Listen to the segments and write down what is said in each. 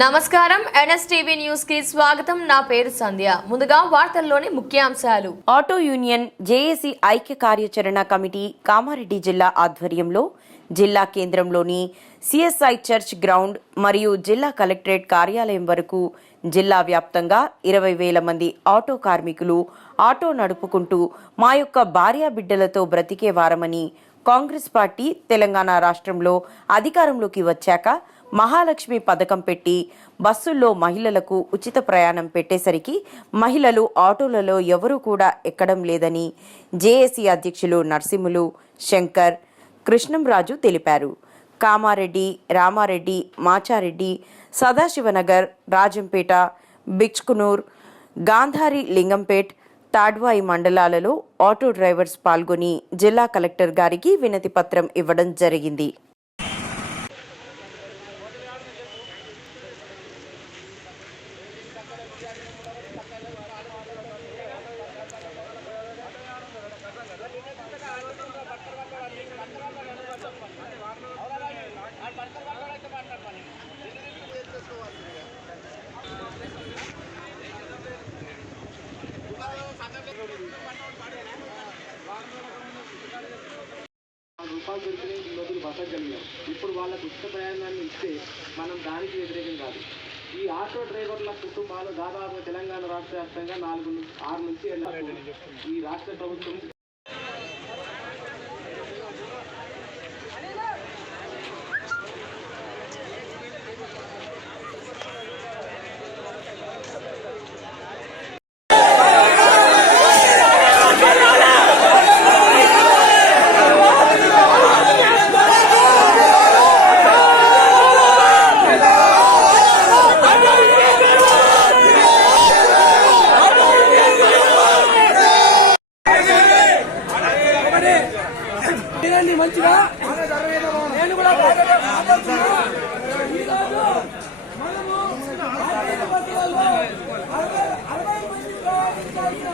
నమస్కారం. ఎన్ఎస్టీవీ న్యూస్కి స్వాగతం. నా పేరు సంధ్య. ముందుగా వార్తల్లోని ముఖ్యాంశాలు. ఆటో యూనియన్ జేఏసీ ఐక్య కార్యాచరణ కమిటీ కామారెడ్డి జిల్లా ఆధ్వర్యంలో జిల్లా కేంద్రంలోని సిఎస్ఐ చర్చ్ గ్రౌండ్ మరియు జిల్లా కలెక్టరేట్ కార్యాలయం వరకు జిల్లా వ్యాప్తంగా ఇరవై వేల మంది ఆటో కార్మికులు ఆటో నడుపుకుంటూ మా యొక్క భార్యా బిడ్డలతో బ్రతికే వారమని కాంగ్రెస్ పార్టీ తెలంగాణ రాష్ట్రంలో అధికారంలోకి వచ్చాక మహాలక్ష్మి పథకం పెట్టి బస్సుల్లో మహిళలకు ఉచిత ప్రయాణం పెట్టేసరికి మహిళలు ఆటోలలో ఎవరూ కూడా ఎక్కడం లేదని జేఏసీ అధ్యక్షులు నరసింహులు శంకర్ కృష్ణంరాజు తెలిపారు. కామారెడ్డి రామారెడ్డి మాచారెడ్డి సదాశివనగర్ రాజంపేట బిచ్కునూర్ గాంధారి లింగంపేట్ తాడ్వాయి మండలాలలో ఆటో డ్రైవర్స్ పాల్గొని జిల్లా కలెక్టర్ గారికి వినతి పత్రం ఇవ్వడం జరిగింది. రూపాయలు దొరికినాయి ఈ రోజులు బతకగలిగాం. ఇప్పుడు వాళ్ళకు ఉచిత ప్రయాణాన్ని ఇస్తే మనం దానికి వ్యతిరేకం కాదు. ఈ ఆటో డ్రైవర్ల కుటుంబాలు దాదాపు తెలంగాణ రాష్ట్ర వ్యాప్తంగా నాలుగు ఆరు నుంచి ఈ రాష్ట్ర ప్రభుత్వం తినండి మంచిగా నేను కూడా బాగా మాట్లాడుతున్నా. ఈరోజు మనము ఆర్టీసీ బస్సులలో అరవై అరవై మంది ప్రయాణించాల్సిన బస్సులో ఈరోజు వంద ఇరవై మంది ఎక్కుతున్నారు మంచిగా వినండి. ప్రభుత్వానికి ఆలోచించాలి. వంద ఇరవై మంది వ్యక్తులను ఊళ్ళో మీద ప్రయాణం చేస్తున్నారు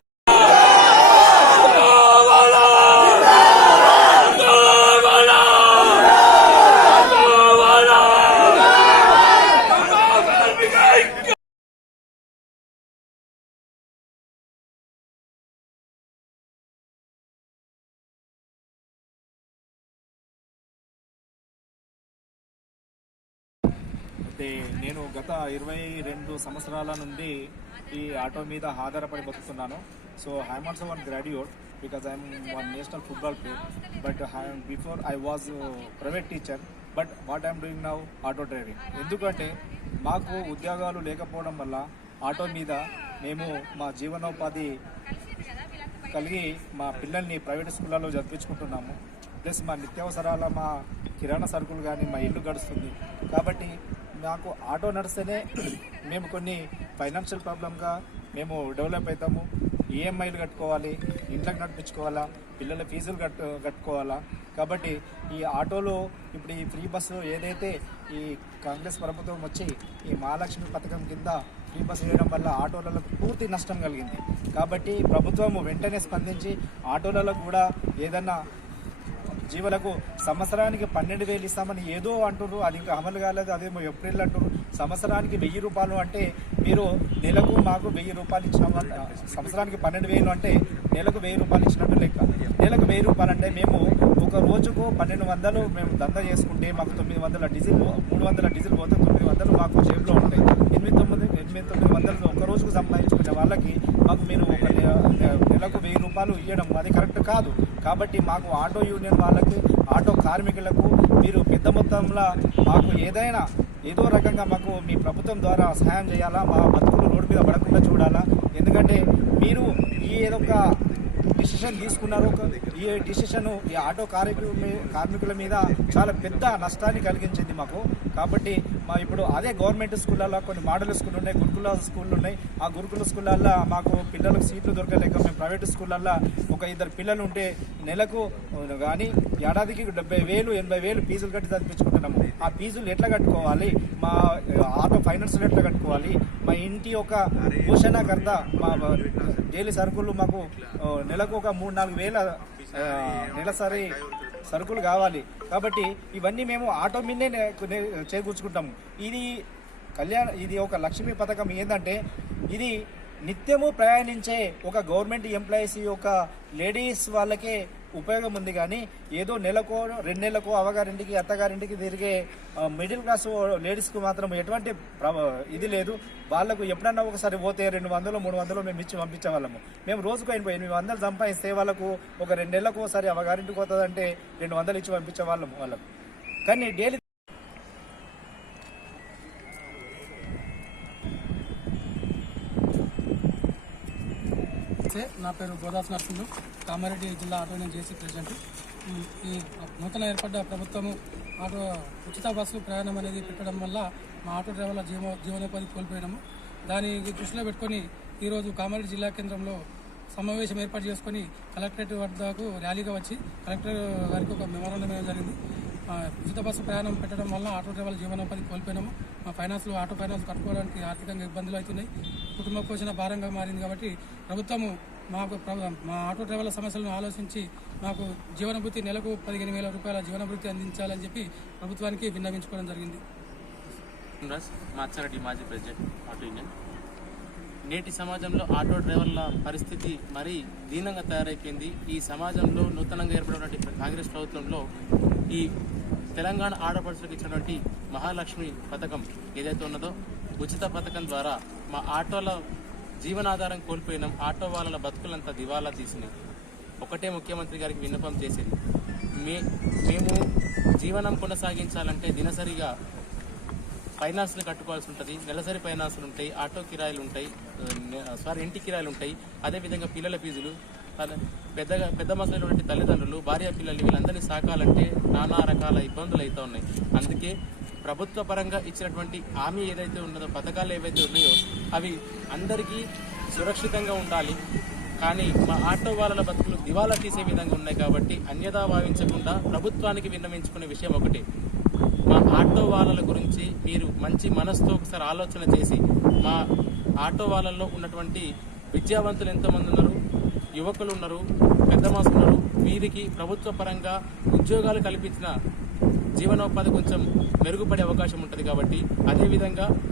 అంటే నేను గత ఇరవై రెండు సంవత్సరాల నుండి ఈ ఆటో మీద ఆధారపడి బతుకుతున్నాను. So I'm also one graduate because I'm one national football player but before I was private teacher but what I'm doing now auto driving ఎందుకంటే మాకు ఉద్యోగాలు లేకపోవడం వల్ల ఆటో మీద మేము మా జీవనోపాధి కలిగి మా పిల్లల్ని ప్రైవేట్ స్కూళ్ళలో చదివించుకుంటున్నాము. ప్లస్ మా నిత్యావసరాల మా కిరాణా సరుకులు కానీ మా ఇల్లు గడుస్తుంది. కాబట్టి మాకు ఆటో నడిస్తేనే మేము కొన్ని ఫైనాన్షియల్ ప్రాబ్లంగా మేము డెవలప్ అవుతాము. ఈఎంఐలు కట్టుకోవాలి ఇంట్లోకి నడిపించుకోవాలా పిల్లల ఫీజులు కట్టు కట్టుకోవాలా. కాబట్టి ఈ ఆటోలో ఇప్పుడు ఈ ఫ్రీ బస్సు ఏదైతే ఈ కాంగ్రెస్ ప్రభుత్వం వచ్చి ఈ మహాలక్ష్మి పథకం కింద ఫ్రీ బస్సు వేయడం వల్ల ఆటోలలో పూర్తి నష్టం కలిగింది. కాబట్టి ప్రభుత్వం వెంటనే స్పందించి ఆటోలలో కూడా ఏదన్నా జీవులకు సంవత్సరానికి పన్నెండు వేలు ఇస్తామని ఏదో అంటున్నారు అది ఇంకా అమలు కాలేదు. అదేమో ఏప్రిల్ అంటున్నారు సంవత్సరానికి వెయ్యి రూపాయలు అంటే మీరు నెలకు మాకు వెయ్యి రూపాయలు ఇచ్చిన సంవత్సరానికి పన్నెండు వేలు అంటే నెలకు వెయ్యి రూపాయలు ఇచ్చినట్టు లెక్క. నెలకు వెయ్యి రూపాయలు అంటే మేము ఒక రోజుకు పన్నెండు వందలు మేము దందా చేసుకుంటే మాకు తొమ్మిది వందల డీజిల్ మూడు వందల డీజిల్ పోతే తొమ్మిది వందలు మాకు జేబులో ఉంటాయి. ఎనిమిది తొమ్మిది ఎనిమిది తొమ్మిది వందలు ఒక రోజుకు సంపాదించుకునే వాళ్ళకి మాకు మీరు ఒక నెలకు వెయ్యి రూపాయలు ఇవ్వడం అది కరెక్ట్ కాదు. కాబట్టి మాకు ఆటో యూనియన్ వాళ్ళకి ఆటో కార్మికులకు మీరు పెద్ద మొత్తంలో మాకు ఏదైనా ఏదో రకంగా మాకు మీ ప్రభుత్వం ద్వారా సహాయం చేయాలా? మా బతుకులు రోడ్డు మీద పడకుండా చూడాలా? ఎందుకంటే మీరు ఈ ఏదో ఒక డిసిషన్ తీసుకున్నారు ఈ డిసిషన్ ఈ ఆటో కార్మికుల కార్మికుల మీద చాలా పెద్ద నష్టాన్ని కలిగించింది మాకు. కాబట్టి మా ఇప్పుడు అదే గవర్నమెంట్ స్కూళ్ళల్లో కొన్ని మోడల్ స్కూల్ ఉన్నాయి గురుకుల స్కూళ్ళు ఉన్నాయి. ఆ గురుకుల స్కూళ్ళల్లో మాకు పిల్లలకు సీట్లు దొరకలేక మేము ప్రైవేట్ స్కూళ్ళల్లో ఒక ఇద్దరు పిల్లలు ఉంటే నెలకు కానీ ఏడాదికి డెబ్బై వేలు ఎనభై వేలు ఫీజులు కట్టి చదివించుకుంటున్నాము. ఆ ఫీజులు ఎట్లా కట్టుకోవాలి? మా ఆటో ఫైనాన్స్ ఎట్లా కట్టుకోవాలి మా ఇంటి యొక్క పోషణ కర్త మా డైలీ సరుకులు మాకు నెలకు ఒక మూడు నాలుగు వేల నెలసరి సరుకులు కావాలి. కాబట్టి ఇవన్నీ మేము ఆటో మీదే చేకూర్చుకుంటాము ఇది కళ్యాణ ఇది ఒక లక్ష్మీ పథకం ఏంటంటే ఇది నిత్యము ప్రయాణించే ఒక గవర్నమెంట్ ఎంప్లాయీస్ యొక్క లేడీస్ వాళ్ళకే ఉపయోగం ఉంది కానీ ఏదో నెలకో రెండు నెలలకో అవగారింటికి అత్తగారింటికి తిరిగే మిడిల్ క్లాస్ లేడీస్కు మాత్రం ఎటువంటి ఇది లేదు. వాళ్ళకు ఎప్పుడన్నా ఒకసారి పోతే రెండు వందలు మూడు వందలు మేము ఇచ్చి పంపించే వాళ్ళము మేము రోజుకు అయిన ఎనిమిది వందలు సంపాదిస్తే వాళ్ళకు ఒక రెండు నెలలకు ఒకసారి అవగారింటికి పోతుందంటే రెండు వందలు ఇచ్చి పంపించే వాళ్ళము వాళ్ళకు. కానీ డైలీ నమస్తే నా పేరు గోదాస్ నర్సింహు. కామారెడ్డి జిల్లా ఆటో నేను చేసి ప్రెసిడెంట్. ఈ నూతన ఏర్పడ్డ ప్రభుత్వము ఆటో ఉచిత బస్సు ప్రయాణం అనేది పెట్టడం వల్ల మా ఆటో డ్రైవర్ల జీవో జీవనోపాధి కోల్పోయడము దాని దృష్టిలో పెట్టుకొని ఈరోజు కామారెడ్డి జిల్లా కేంద్రంలో సమావేశం ఏర్పాటు చేసుకొని కలెక్టరేట్ వద్దకు ర్యాలీగా వచ్చి కలెక్టర్ గారికి ఒక మెమోరాండం ఇవ్వడం జరిగింది. ఉచిత బస్సు ప్రయాణం పెట్టడం వల్ల ఆటో డ్రైవర్ల జీవనోపాధి కోల్పోయినాము. మా ఫైనాన్స్లో ఆటో ఫైనాన్స్ కట్టుకోవడానికి ఆర్థికంగా ఇబ్బందులు అవుతున్నాయి. కుటుంబ పోషణ భారంగా మారింది కాబట్టి ప్రభుత్వము మాకు మా ఆటో డ్రైవర్ల సమస్యలను ఆలోచించి మాకు జీవనభృతి నెలకు పదిహేను వేల రూపాయల జీవనభృతి అందించాలని చెప్పి ప్రభుత్వానికి విన్నవించుకోవడం జరిగింది. మాచారెడ్డి మాజీ ప్రెసిడెంట్ ఆటో యూనియన్. నేటి సమాజంలో ఆటో డ్రైవర్ల పరిస్థితి మరీ దీనంగా తయారైపోయింది. ఈ సమాజంలో నూతనంగా ఏర్పడినటువంటి కాంగ్రెస్ ప్రభుత్వంలో ఈ తెలంగాణ ఆడపడుచులకు ఇచ్చినటువంటి మహాలక్ష్మి పథకం ఏదైతే ఉన్నదో ఉచిత పథకం ద్వారా మా ఆటోల జీవనాధారం కోల్పోయినాం ఆటో వాళ్ళ బతుకులంతా దివాలా తీసినాయి. ఒకటే ముఖ్యమంత్రి గారికి విన్నపం చేసేది. మే మేము జీవనం కొనసాగించాలంటే దినసరిగా ఫైనాన్స్లు కట్టుకోవాల్సి ఉంటుంది. నెలసరి ఫైనాన్స్లు ఉంటాయి ఆటో కిరాయిలు ఉంటాయి సారీ ఇంటి కిరాయిలు ఉంటాయి. అదేవిధంగా పిల్లల ఫీజులు పెద్దగా పెద్ద మసలైనటువంటి తల్లిదండ్రులు భార్య పిల్లలు వీళ్ళందరినీ సాకాలంటే నానా రకాల ఇబ్బందులు అయితే ఉన్నాయి. అందుకే ప్రభుత్వ పరంగా ఇచ్చినటువంటి హామీ ఏదైతే ఉన్నదో పథకాలు ఏవైతే ఉన్నాయో అవి అందరికీ సురక్షితంగా ఉండాలి. కానీ మా ఆటో వాళ్ళ బతుకులు దివాలా తీసే విధంగా ఉన్నాయి కాబట్టి అన్యదా భావించకుండా ప్రభుత్వానికి విన్నవించుకునే విషయం ఒకటి. మా ఆటో వాళ్ళ గురించి మీరు మంచి మనసుతో ఒకసారి ఆలోచన చేసి మా ఆటో వాళ్ళల్లో ఉన్నటువంటి విద్యావంతులు ఎంతోమంది ఉన్నారు? యువకులు ఉన్నారు పెద్ద మాసు ఉన్నారు వీరికి ప్రభుత్వ పరంగా ఉద్యోగాలు కల్పించిన జీవనోపాధి కొంచెం మెరుగుపడే అవకాశం ఉంటుంది కాబట్టి అదేవిధంగా